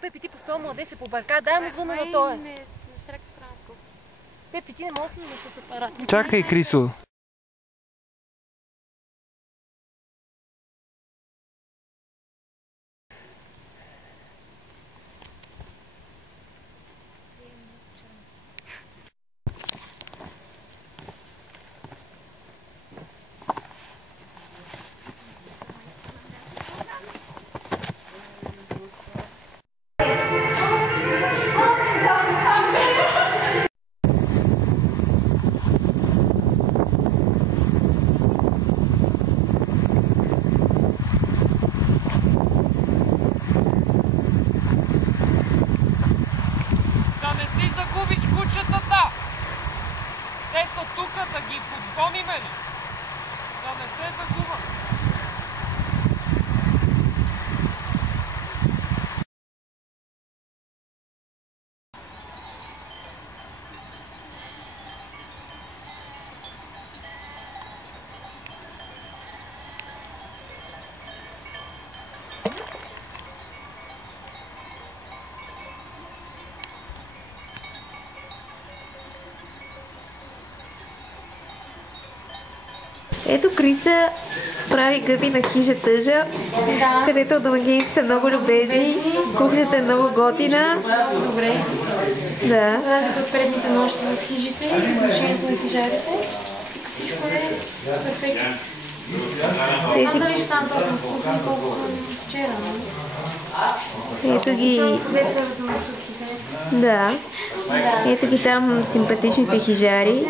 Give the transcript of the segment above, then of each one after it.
Пепи, ти постоя младе се побърка, дай му звъна на тоя. Не, ще рекаш правилно купче. Пепи, ти не можеш да снимаш с апарат. Чакай, Крисо. Те са тука да ги подгоним ли? Да не се загубят. Ето Криса прави гъби на хижа тъжа, където домакините са много любезни, кухнята е много готина. Много добре. Да. За разлика от предните нощи в хижите и отношението на хижарите. Тук всичко е перфектно. Не знам дали ще стане толкова вкусно, колкото вчера. Ето ги... 10 лева са на штуките. Да. Ето ги там симпатичните хижари.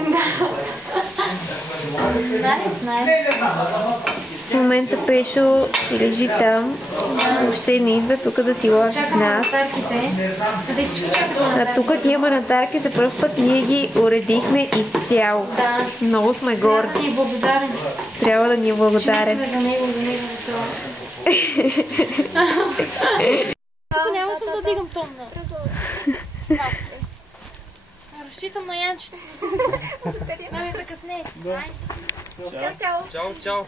В момента Пешо си лежи там, въобще не идва тук да си лави с нас. А тук тия манатарки за първ път ние ги уредихме изцяло. Много сме горди. Трябва да ни е благодарен. Тук няма съм да дигам томна. Разчитам на Янчето. Да не закъсне. Чао, чао. Чао, чао.